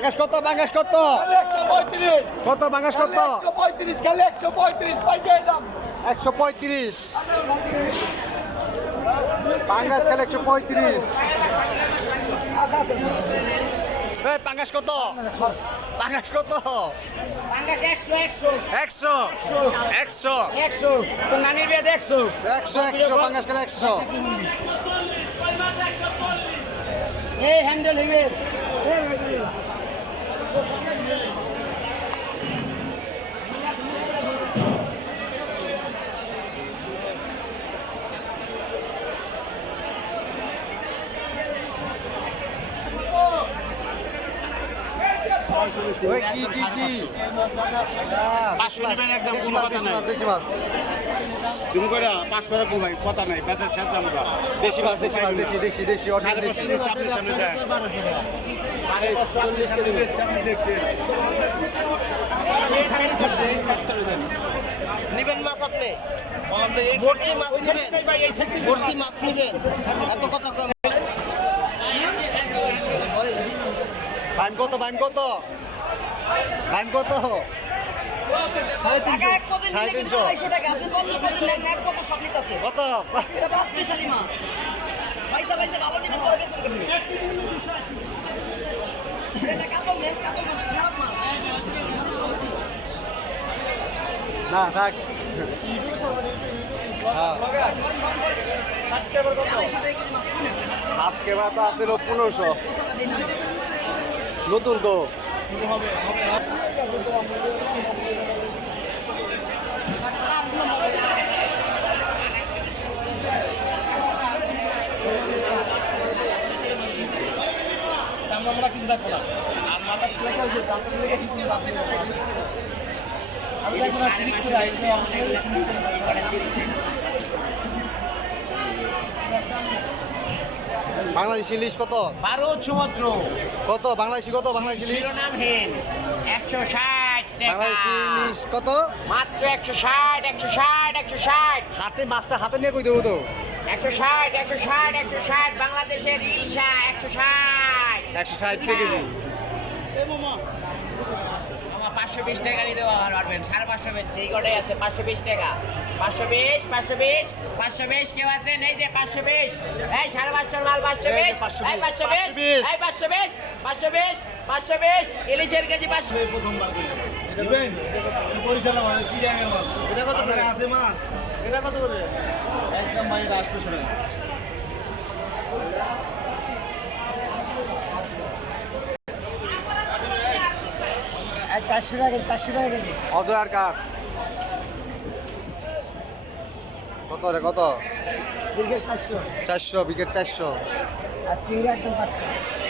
বাঙ্গাস কত বাঙ্গাস কত 135 কত বাঙ্গাস কত 135 খালি 135 পাইকারি দাম 135 বাঙ্গাস খালি 135 এই পাঙ্গাস কত পাঙ্গাস কত পাঙ্গাস 100 100 তো নানির বিয়ে 100 100 পাঙ্গাস খালি 100 এই হ্যান্ডেল হিমের ওই কি কি কি 500 নেবেন একদম দেশি কোনো মাছ কথা দেশি নাই। মাছ দেশি মাছ তুমি করে 500 রাখো ভাই কথা নাই বেচা শেষ আমরা দেশি মাছ দেশি মাছ দেশি দেশি দেশি অরিজিনাল দেশি আপনার সামনে দেয় আগে 540 সামনে বেচছে আপনি দেখছেন নিবেন মাছ আপনি বড়শি মাছ নিবেন বড়শি মাছ নিবেন এত কথা কম বাইন কত বাইন কত বাইন কত টাকা এক পদের নিলে কিন্তু 250 টাকা আপনি কম পদের নেন এক পদের সব নিতেছে কত এটা পাঁচ স্পেশালি মাছ পয়সা পয়সা ভালো নিবেন পরে বেসন করবেন এটা কাতল নেন কাতল মাছ খারাপ মাছ না থাক হ্যাঁ সাবস্ক্রাইবার কত 250 টাকা কেজি মাছ কিনেন আজকে বা তো আছে 1500 নতুন তো আমরা কিছু দেখো না আর মাথা প্লেকে ওই যে দাঁত প্লেকে কিছু বাকি আমি দেখো না সিরিক করে আইছে বাংলাদেশি ইলিশ কত 12 সমুদ্র কত বাংলাদেশি কত বাংলাদেশি ইলিশ শিরোনামহীন 160 টাকা বাংলাদেশি ইলিশ কত মাত্র 160 হাতে মাছটা হাতে নিয়ে কই দেবো তো 160 বাংলাদেশের ইলশা 160 160 টাকা কেজি আমার 520 টাকা নিতে পারবেন 550 বেচছে এই কটাই আছে 520 টাকা 520 কেউ আছেন এই যে 520 এই 550 মাল 520 এই 520 এই 520 ইলিশের কেজি 500 প্রথমবার করি দিবেন বরিশাল মাছ সিরিয়াঙ্গের মাছ এটা কত করে আছে মাছ এটা কত করে একদম ভাই রাষ্ট্র শুনে আর 400 টাকা কেজি অজয় আর কার কত রে কত বিকেট 400 400 বিকেট 400 আর চিংড়ি একদম 500